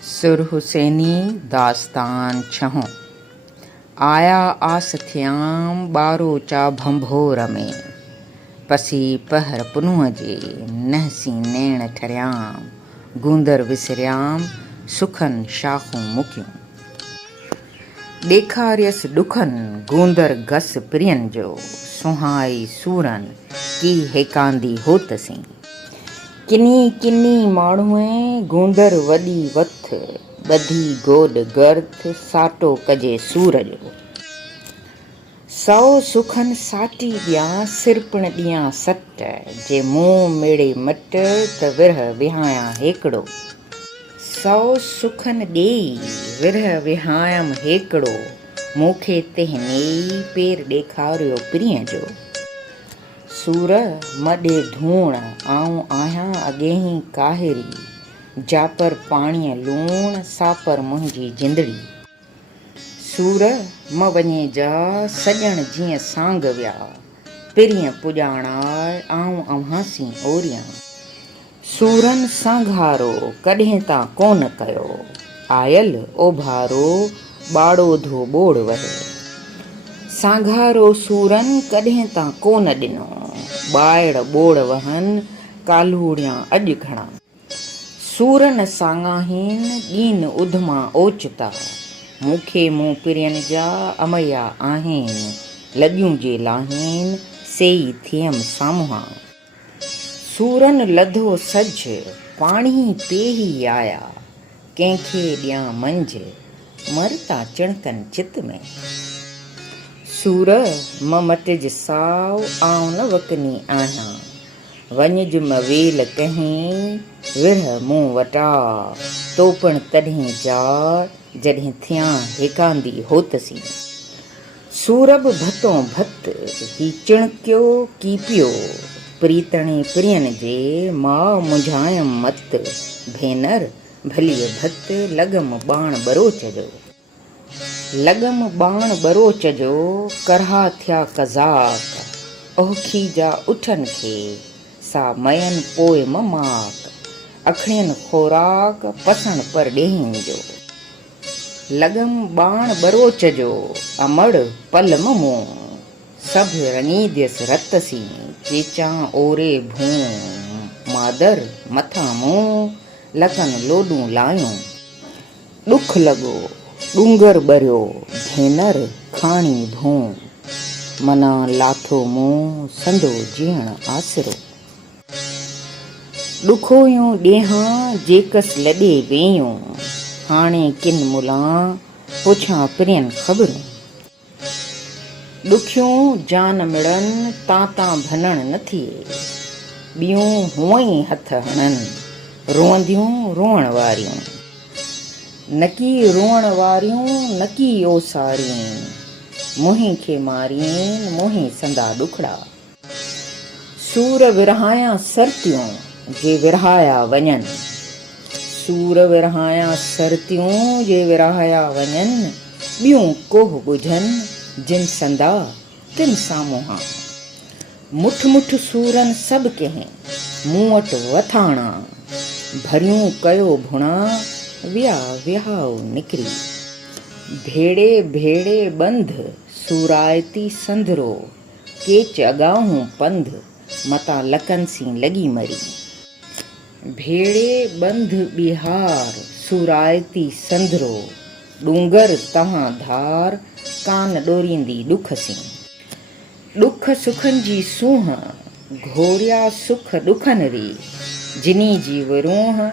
सुर हुसैनी दास्तान छहों। आया आस थियाम ॿारो चा भंभोर में, पसी पहर पुनुह जे नहसी नैण ठरियाम, गूंदर विसरियाम सुखन शाखूं मुकियूं। ॾेखारियस ॾुखन गूंदर घस प्रियन जो, सुहाई सूरन की हेकांदी होतसीं। किनी किनी माण्हूअ गूंदर वॾी वथ, ॿधी गोॾ गर्थ साटो कजे सूर जो। सौ सुखन साटी ॾियां सिरपिण ॾियां सट, जे मुंहुं मेड़े मट त विरह विहायां हेकड़ो। सौ सुखन ॾेई विरह विहायम हेकड़ो, मूंखे तेह नेई पेर ॾेखारियो प्रिय जो। सूर मॾे धूण आऊं आहियां अॻेही काहिरी, जापर पाणीअ लूण सापर मुंहिंजी जिंदड़ी। सूर म वञे जा सॼण जीअं सांग विया, पिरिय पुॼाणाए आऊं अव्हांसी ओरियां। सूरन सांघारो कॾहिं तां कोन कयो, आयल ओभारो ॿाड़ो धो ॿोड़ वहे। सांघारो सूरन कॾहिं तां कोन ॾिनो, ॿाइड़ ॿोड़ वहन कालूड़ियां अॼु घणा। सूरन साङाहीन ॾीन उधमा ओचिता, मूंखे मूं पिरियन जा अमया आहिनि, लॼियूं जे लाहीन सेई थियम सामुहां। सूरन लधो सज पाणी पेही आया, कंहिंखे ॾियां मंझ मरता चिणकन चित में। सूर म मटिज साव आऊं न वकनी आहियां, वञिज म वेल कहीं विरह मूं वटा, तोपण तॾहिं जा जॾहिं थियां हेकांदी होतसीं। सूरब भतों भत ही चिणकियो कीपियो, प्रीतणे प्रियन जे मां मुंझायम मत, भेनर भलीअ भत लॻम बाण बरोच जो। लॻम बाण बरोच जो करहा थिया कज़ाक, ओखी जा उठन खे सा मयन पोइ माक, अखिणियन खोराक पसण पर ॾेहिन जो। लॻम बाण बरोच जो अमड़ पल मूं, सभ रंगीदियस रतसी चेचां ओरे भूं। मादर मथां मूं लखन लोॾूं लायूं, ॾुख लॻो ॾूंगर ॿरियो भेनर खाणी भूं, मना लाथो मूं संदो जीअण आसिरो। ॾुखोयूं ॾेहां जेकस लॾे वेयूं, हाणे किन मुलां पुछां प्रियन ख़बरूं। ॾुखियूं जान मिड़न तां भनण न थिए, ॿियूं हूअं ई हथ हणन रोअंदियूं रोअण वारियूं। नकी रोअण वारियूं नकी ओसारीन, मुंहीं खे मारीन मुंहीं संदा ॾुखड़ा। सूर विरहायां सरतियूं जे विरहाया वञन, सूर विरहायां सरतियूं जे विरहाया वञन, ॿियूं कोह ॿुझन जिन संदा तिन सामुहां। मुठ मुठ सूरन सभु कंहिं मूं वटि वथाणा, भरियूं कयो भुणा विया विहाउ निकिरी। भेड़े भेड़े बंध सूरायती संधरो, केच अॻाहूं पंध मता लकनसी लॻी मरी। भेड़े बंध बिहार सूरायती संधरो, ॾूंगर तव्हां धार कान ॾोरींदी ॾुख सी। ॾुख सुखन जी सूंह घोरिया सुख ॾुखन री, जिनी जी वरूंह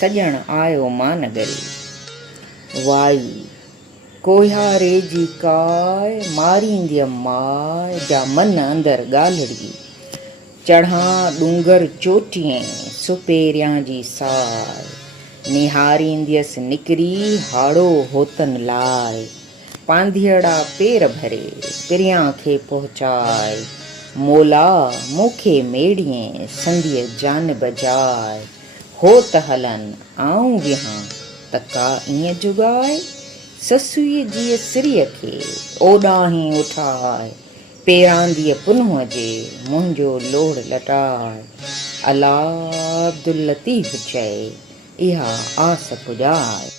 सॼण आयो मानगरी। वाई कोहारे जी काय मारींदियम माय जा मन अंदर ॻाल्हड़ी, चढ़ां ॾूंगर चोटियें सुपेरियां जी साय, निहारींदियस निकिरी हाड़ो होतन लाइ। पांधियड़ा पेर भरे पिरियां खे पहुचाए, मोला मूंखे मेड़िए संधीअ जानिब जाए। हो त हलन आऊं विहां त का ईअं जुगाए, ससुईअ जी सिरीअ खे ओॾाहीं उठाए, पेरांदीअ पुनुह जे मुंहिंजो लोड़ लटाए। अला अब्दुल लतीफ़ चए इहा आस पुॼाए।